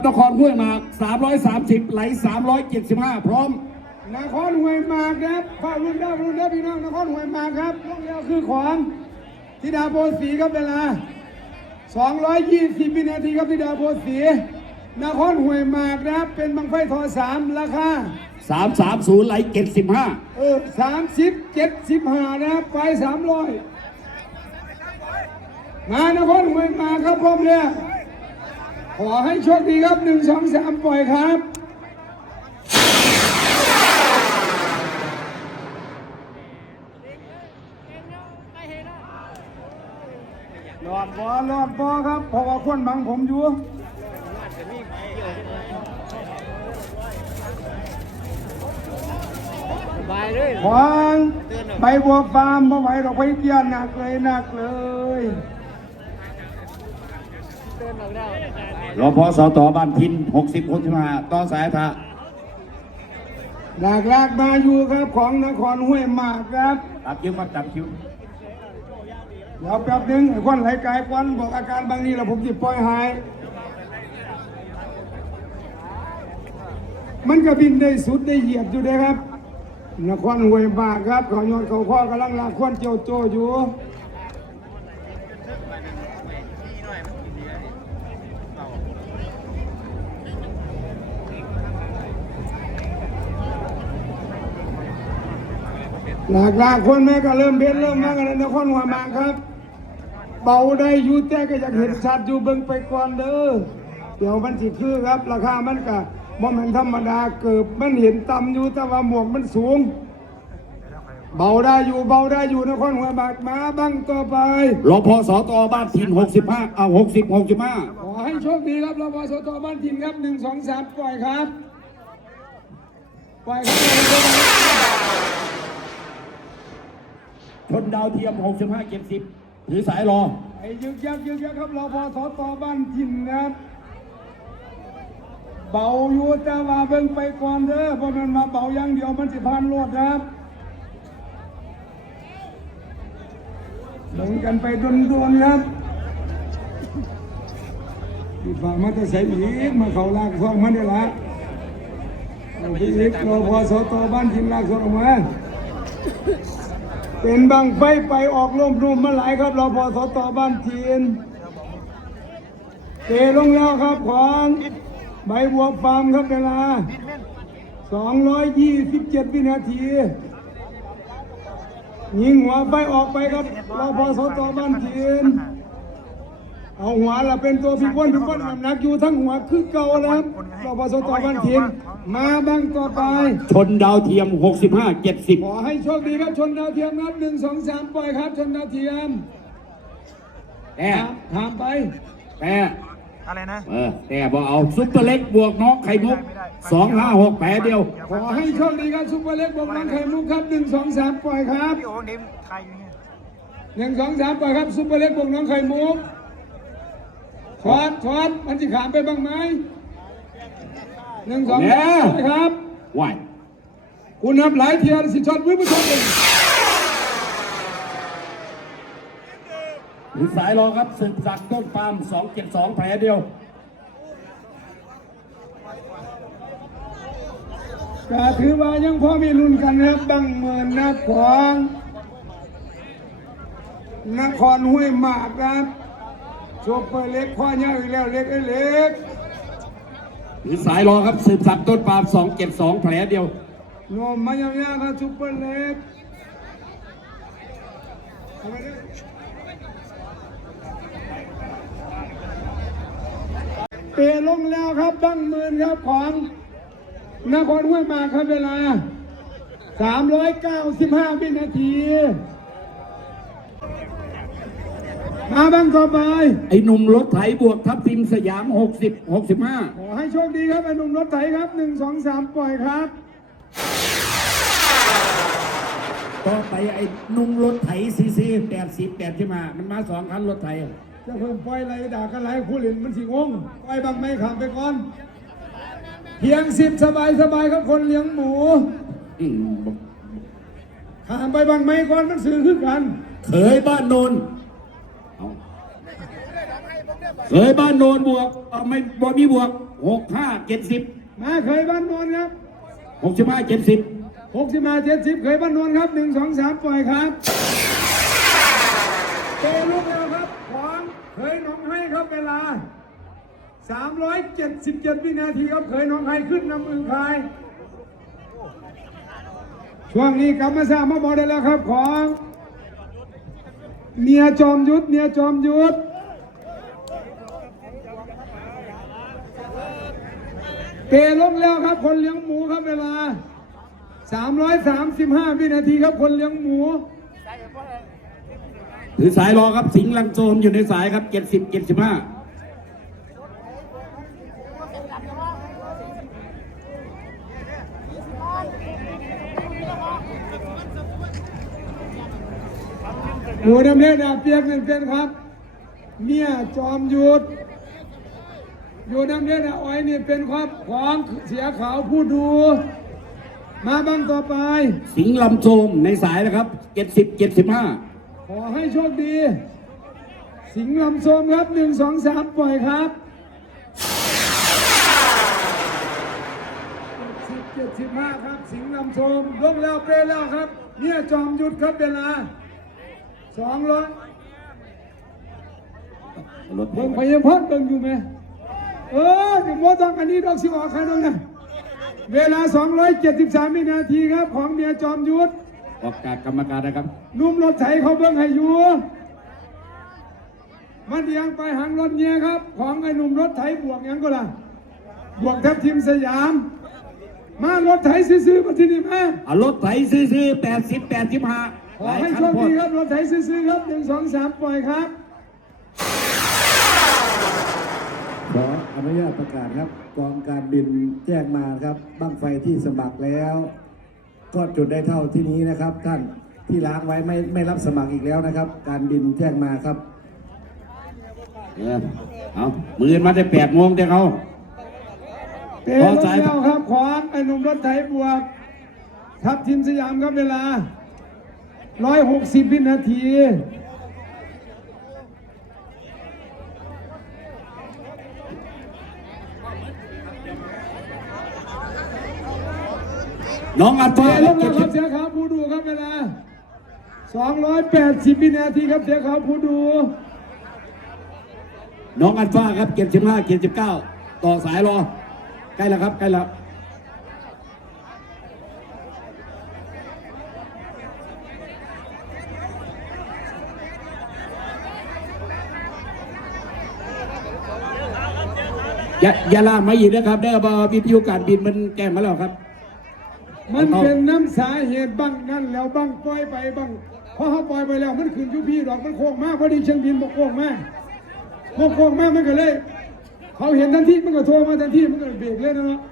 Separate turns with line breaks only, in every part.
นครห้วยหมาก330ไหล375พร้อม
นครห้วยหมากครับข้ารุ่นเด้อพี่น้องนครห้วยหมากครับลงเร็วคือของธิดาโพสีครับเวลา220วินาทีครับธิดาโพสีนครห้วยหมากนะครับเป็นบังไฟทอ3ราคา
330ไหล75
30 75นะครับไป300มานครห้วยหมากครับพร้อมเลยขอให้โชคดีครับ1 2 3ปล่อยครับรอดบอครับเพราะว่าคนบังผมอยู่ขวางใบบัวฟาร์มมาไหวดอกไม้เตี้ยหนักเลย
รพสตบ้านพิน60คนมาต่อสายทะ
ลากมาอยู่ครับของนครห้วยหมากครับ
จับคิวครับจับคิว
เดี๋ยวแป๊บนึงไอ้ควันไหลกายควันบอกอาการบางนี้แล้วผมจะปล่อยหายมันก็บินได้สุดได้เหยียบอยู่เลยครับนครห้วยหมากครับเขายอดเขาข้อกำลังลากควันเจียวโจอยู่ลากคนแม่ก็เริ่มเบ็ดเริ่มมากันแล้วนครหัวหมากครับเบาได้อยู่แต่ก็อยากเห็นชัดอยู่เบิ่งไปก่อนเด้อเดี๋ยวมันสิคือครับราคามันก็บ่แม่นธรรมดาเกิบมันเห็นต่ำอยู่แต่ว่าหมวกมันสูงเบาได้อยู่นครหัวหมากมาบังต่อไป
รพสตบ้านพิน65เอา60 65
ขอให้โชคดีครับรพสตบ้านพินครับ1 2 3ปล่อยครับ
ชนดาวเทียม65 70ถือสายรอ
ไอ้ยึกยักครับรพสตบ้านพินครับเบาอยู่แต่ว่าเบิ่งไปก่อนเด้อเพราะมันมาเบาอย่างเดียวมันสิผ่านโลดครับเบิ่งกันไปโดนครับดีฝ่ามันจะใส่อีกมาเขาลากซองมันได้ละพี่อีกรพสตบ้านพินลากซองออกมาเป็นบังไฟไปออกลมรุ่มมาหลายครับรพสตบ้านพินเตะลงแล้วครับของใบบัวฟาร์มครับเวลา227วินาทียิงหัวไปออกไปครับรพสตบ้านพินเอาหัวละเป็นตัวพี่ก้นน้ำหนักอยู่ทั้งหัวคือเก่าแล้วรพสตบ้านพินมาบังต่อไป
ชนดาวเทียม65 70
ขอให้โชคดีครับชนดาวเทียมนับ1 2 3ปล่อยครับชนดาวเทียมถามไป
แต่
อะไรนะ
แต่บอกเอาซุปเปอร์เล็กบวกน้องไข่มุก256แผลเดียว
ขอให้โชคดีครับซุปเปอร์เล็กบวกน้องไข่มุกครับ1 2 3ปล่อยครับ
พี่โอ้เดมไทยอยู่
เนี่ย1 2 3ปล่อยครับซุปเปอร์เล็กบวกน้องไข่มุกถอดมันจะขามไปบ้างไหม1 2 3ครับ
ว่าย
คุณนับหลายเทียนสิช็อตมือผู้ชมเลย
หรือสายรอครับสืบจากต้นปาล์ม272แผลเดียว
ก็ถือว่ายังพอมีลุ้นกันนะครับบังเมินนักของนครห้วยหมากครับโชเปอร์เล็กข้อเนี้ยอีกแล้วเล็ก
หรือสายรอครับสืบจากต้นปาล์ม272แผลเดียว
โนมมายาวๆครับซุปเปอร์เล็กเปลงแล้วครับบังเมินครับของนครห้วยหมากครับเวลา395วินาทีมาบังต่อไป
ไอ้หนุ่มรถไถบวกทับทิมสยาม60 65
ขอให้โชคดีครับไอ้หนุ่มรถไถครับ1 2 3ปล่อยครับ
ต่อไปไอ้นุ่มรถไถซี80 ใช่ไหมมันมา2 คันรถไถ
จะเพิ่มปล่อยอะไรด่ากันหลายคู่เล่นมันสิงงปล่อยบังไม่ขามไปก่อนเพียง10สบายครับคนเลี้ยงหมูขามไปบังไม่ก่อนมันสื่อขึ้นกัน
เคยบ้านโนนเคยบ้านโนนบวกไม่บอมีบวก65 70
มาเคยบ้านนวลครับ
65 70
60 70เคยบ้านนวลครับ1 2 3ปล่อยครับเตะลูกแล้วครับขวางเคยหนองให้ครับเวลา377วินาทีครับเคยหนองให้ขึ้นนำอึ่งคายช่วงนี้กลับมาสร้างมาบอลได้แล้วครับของเมียจอมยุทธเมียจอมยุทธเตะลงแล้วครับคนเลี้ยงหมูครับเวลา335วินาทีครับคนเลี้ยงหมู
ถือสายรอครับสิงห์ลังโจมอยู่ในสายครับ70 75
หมูดำเนินดาบเปียกเป็นครับเมียจอมยุทธอยู่ดำเนินดาอ้อยนี่เป็นครับของเสียขาวผู้ดูมาบ้างต่อไป
สิงห์ลำโจมในสายนะครับ70 75
ขอให้โชคดี สิงห์ลำโสมครับ1 2 3ปล่อยครับ75ครับสิงห์ลำโสมลงแล้วเปรแล้วครับเนี่ยจอมยุทธครับเวลา200เบิ่งพยาพจน์เบิ่งอยู่ไหมถึงว่าต้องอันนี้ดอกสิออกใครดอกนะเวลา273วินาทีครับของเมียจอมยุทธ
ออกจากกรรมการนะครับ
นุ่มรถไถเขาเบิ่งให้อยู่มันยังไปหางรถเงี้ยครับของไอ้หนุ่มรถไถบวกยังก็ล่ะบวกทัพทีมสยามมารถไถซื้อๆมาที่นี่มาร
ถไถซื้อ80 85
ขอให้โชคดีครับรถไถซื้อๆครับ1 2 3ปล่อยครับ
ขออนุญาตประกาศครับกองการบินแจ้งมาครับบั้งไฟที่สมัครแล้วก็จุดได้เท่าที่นี้นะครับท่านที่ล้างไว้ไม่รับสมัครอีกแล้วนะครับการบินแจ้งมาครับ
เอามือมาได้8 โมงเดี๋ยวเขา
พอใจแล้วครับของไอ้หนุ่มรถไถบวกทัพทีมสยามครับเวลา160วินาที
น้องอัดฟ้า
ลงแล้วครับเสียขาวผู้ดูครับเวลา280วินาทีครับเสียขาวผู้ดู
น้องอัดฟ้าครับ75 79ต่อสายรอใกล้แล้วครับใกล้แล้วอย่าล่ามาอีกนะครับได้บอวิทยุการบินมันแก้มาแล้วครับ
มันเป็นน้ำสาเหตุบังนั่นแล้วบังปล่อยไปบังพอเขาปล่อยไปแล้วมันขึ้นยุพี่ดอกมันโค้งมากพอดีเชียงบินบอกโค้งมากโค้งมากมันก็เลยเขาเห็นทันทีมันก็โทรมาทันทีมันก็เบรกเลยนะ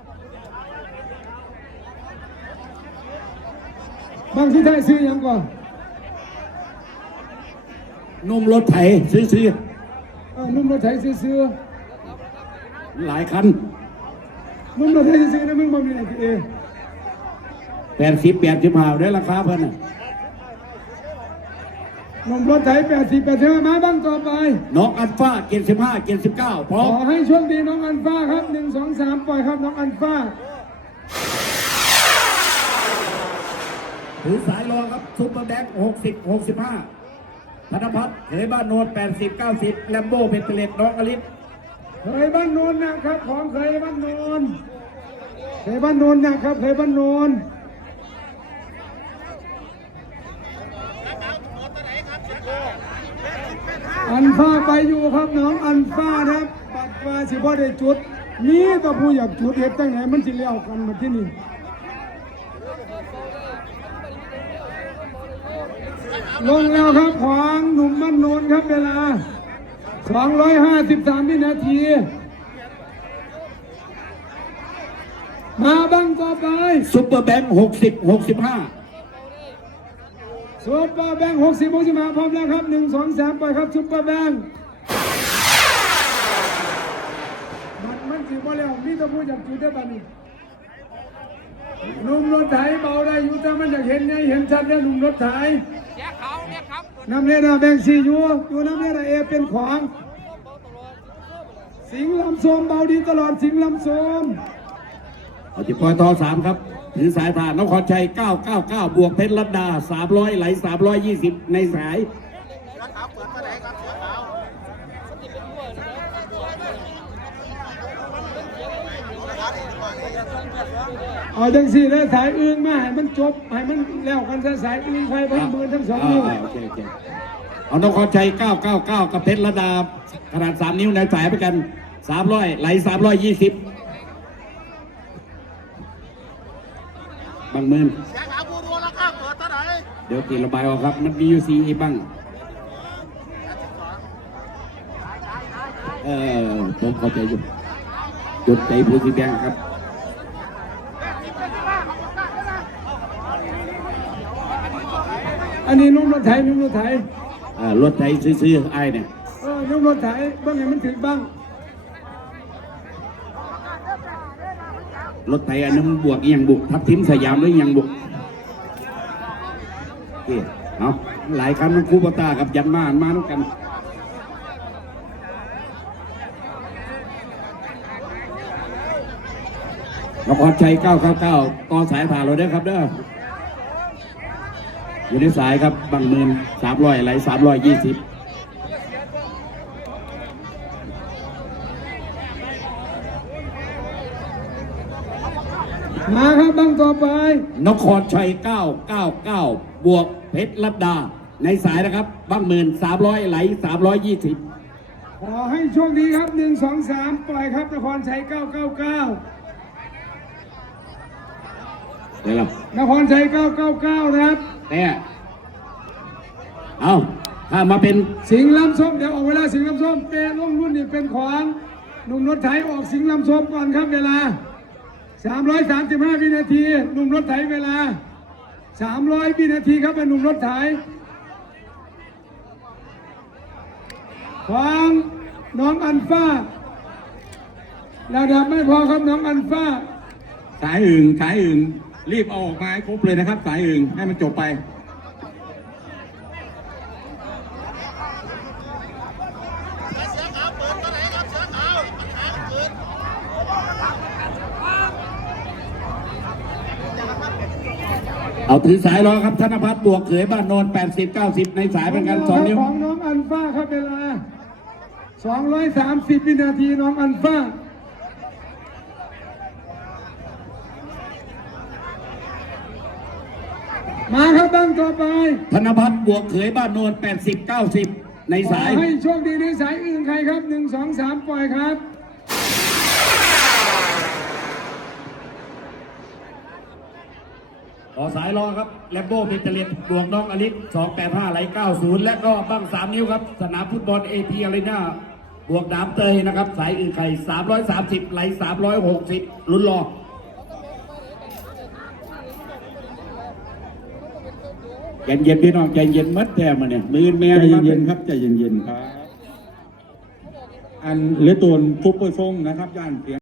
บางที่ไทยซื้อยังก่อน
นุ่มรถไถซื้อ
นุ่มรถไถซื้อ
หลายคัน
นุ่มรถไถซื้อนะมึงบอกมีอะไร
80 85ได้ราคาเพิ่นน่ะ
นุ่มรถไถ80 85มาบ้างต่อไป
น้องอัลฟา75 79พร้อม
ขอให้โชคดีน้องอัลฟาครับ1 2 3ปล่อยครับน้องอัลฟา
ถือสายรอครับซุปเปอร์แดก60 65ธนพัฒน์เคยบ้านโนน80 90แลมโบ้เป็นเตล็ดน้องอลิศ
เคยบ้านโนนนะครับของเคยบ้านโนนนะครับเคยบ้านโนนอันฟ้าไปอยู่ครับน้องอันฟ้าครับบัดฟ้าสิบ่ได้จุดนี่ก็ผู้อยากจุดเห็ดตั้งไหนมันสิเลี้ยวกันมาที่นี่ลงแล้วครับของหนุ่มบ้านโนนครับเวลา253วินาทีมาบังต่อไป
ซุปเปอร์แบงค์60 65
ซุปเปอร์แบงค์60 65พร้อมแล้วครับ1 2 3ไปครับซุปเปอร์แบงค์มันสิบ่แล้วมีแต่ผู้อยากจุดได้บ้างหนุ่มรถไถเบาได้อยู่แต่มันอยากเห็นไงเห็นชัดได้หนุ่มรถไถน้ำเลี้ยดาแบงค์ซีอยู่น้ำเลี้ยดาเอเป็นของสิงห์ลำโสมเบาดีตลอดสิงห์ลำโสม
เอาจิตปล่อยต่อ3ครับถือสายผ่านนครชัย999บวกเพชรลัดดา300ไหล320ในสาย
เอาจังสี่ได้สายอื่นมาให้มันจบให้มันแล้วกันซะสายอื่นใครเพิ่มมือทั้งสองนิ้ว
โอเคเอานครชัย999กับเพชรลัดดาขนาด3นิ้วในสายไปกัน300ไหล320บางหมื่นเดี๋ยวตีระบายออกครับมันมีอยู่4บ้างผมเข้าใจอยู่จุดใจผู้สีแดงครับ
อันนี้นุ่มรถไถนุ่มรถไถ
รถไถซื้อๆไอ้เนี่ย
นุ่มรถไถบ้างให้มันถึงบ้าง
รถไถอันนั้นบวกยังบุกทับทิมสยามหรือยังบุกเอาหลายครั้งมันคู่ปตากับยันมาด้วยกันนครชัย999ต่อสายผ่านเราได้ครับเด้ออยู่ในสายครับบางหมื่น300ไหล320
มาครับบ้างต่อไป
นครชัย999บวกเพชรลัดดาในสายนะครับบ้างหมื่น300ไหล320
ขอให้โชคดีครับ1 2 3ปล่อยครับนครชัย999
เดี๋ยวเรา
นครชัย999นะครับ
แต่เอาถ้ามาเป็น
สิงห์ลำส้มเดี๋ยวออกเวลาสิงห์ลำส้มเตะลงรุ่นนี่เป็นของหนุ่มรถไถออกสิงห์ลำส้มก่อนครับเวลา335วินาทีหนุ่มรถไถเวลา300วินาทีครับเป็นหนุ่มรถไถของน้องอันฟ้าระดับไม่พอครับน้องอันฟ้า
สายอื่นรีบเอาออกมาให้ครบเลยนะครับสายอื่นให้มันจบไปเอาถือสายรอครับธนพัฒน์บวกเขยบ้านโนน80-90ในสายเป็นกัน2 นิ้ว
ของน้องอันฟ้าครับเวลา230วินาทีน้องอันฟ้ามาครับบ้างต่อไป
ธนพัฒน์บวกเขยบ้านโนน80-90ในสาย
ขอให้โชคดีในสายอื่นใครครับ1 2 3ปล่อยครับ
ต่อสายรอครับแลมโบ้เบเตเลตบวกน้องอลิส285ไหล90และก็บ้าง3 นิ้วครับสนามฟุตบอล AP Arena บวกน้ำเตยนะครับสายอื่นไข่330ไหล360ลุ้นรอเย็นๆพี่น้องใจเย็นมัดแท้มาเนี่ยมือแม่
ใจเย็นๆครับใจเย็นๆครับ อันเหลือตัวฟุตเปอร์ทรงนะครับย่านเสียง